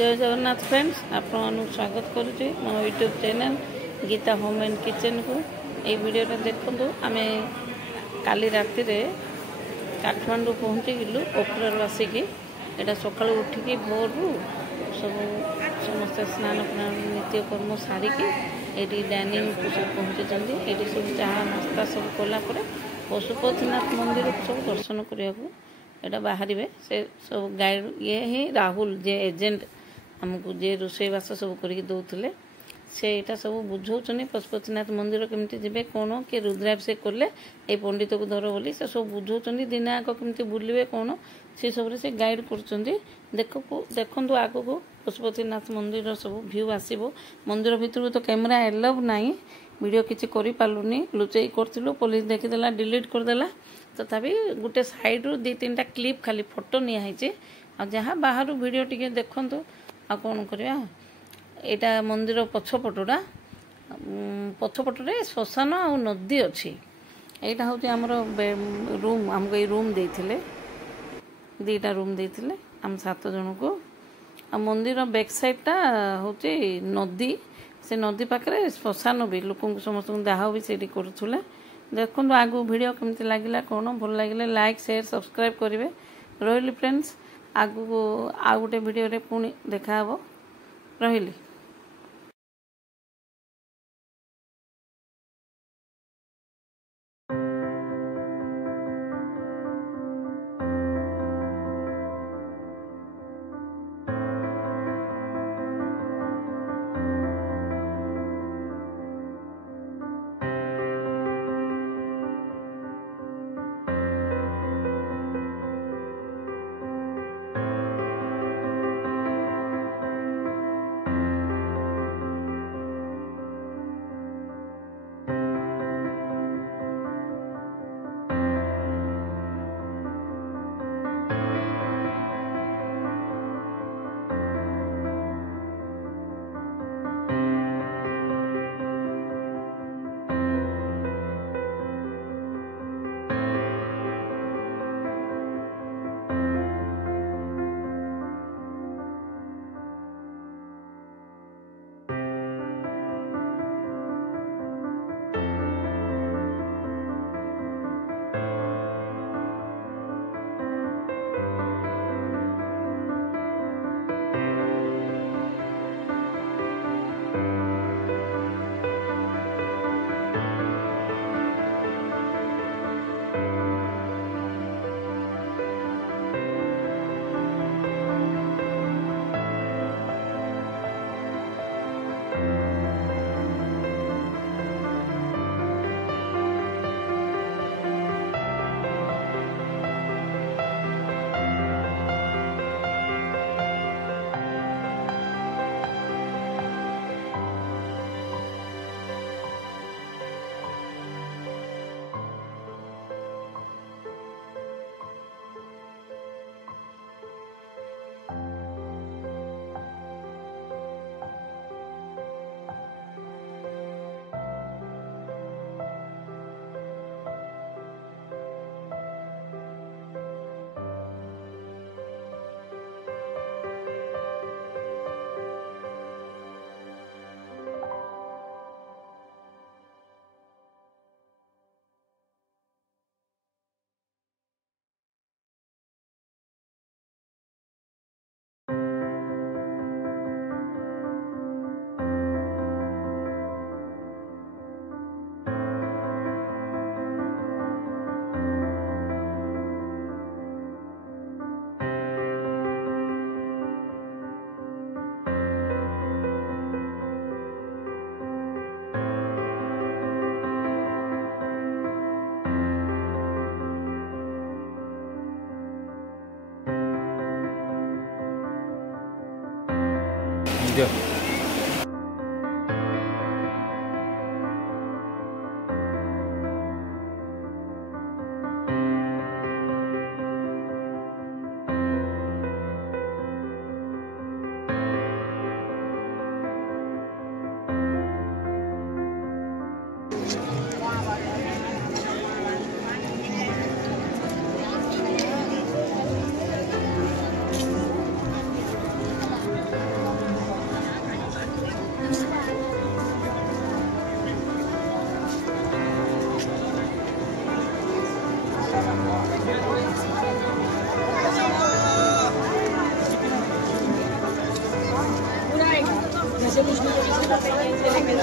जय जगन्नाथ फ्रेंड्स आपन स्वागत करुच्ची मो YouTube channel Geeta home and kitchen को ये वीडियो देखु आम काली राति काठमांडू पहुँची गलु पोखर आसिक यहाँ सका उठिकी भोर सब समस्त स्नान प्राण नित्यकर्म सारिकी ये डाइनिंग को सब पहुँची ये सब चाह नास्ता सब कलापर पशुपतिनाथ मंदिर को सब दर्शन करने यहाँ बाहर से सब गाइड ये ही राहुल जे एजेंट आमको जे रोषेबास सब करके दौले से यहाँ सब बुझाऊँ पशुपतिनाथ मंदिर केमती जी कौन किए रुद्राभिषेक कले ये पंडित को धर बोली से सब बुझाऊँ दिन आग केमती बुलवे कौन से सब से गाइड कर आग को पशुपतिनाथ मंदिर सब भ्यू आसो मंदिर भितर तो कैमेरा एलाउ नहीं वीडियो किसी करूनी लुचई करूँ पुलिस देखीदेला डिलीट करदेला तथापि गोटे सैड्रु दी तीन टा क्लिप खाली फोटो निहाई आ जहाँ बाहर वीडियो टी देखु आ कौन करवा यहाँ मंदिर पछपटा पछपटे श्मशान आ नदी अच्छी यहाँ हूँ आमर रूम आमको ये रूम देते दीटा रूम देते आम 7 जन को आ मंदिर बैक साइडटा हूँ नदी से नदी पाखे श्मशान भी लोक समस्त दाह भी से करुले देखो आगु वीडियो केमती लगे कौन भल लगे लाइक शेयर सब्सक्राइब करेंगे रही फ्रेंड्स आगु आ गोटे वीडियो पुणी देखा रही। Yeah. ছেলেকে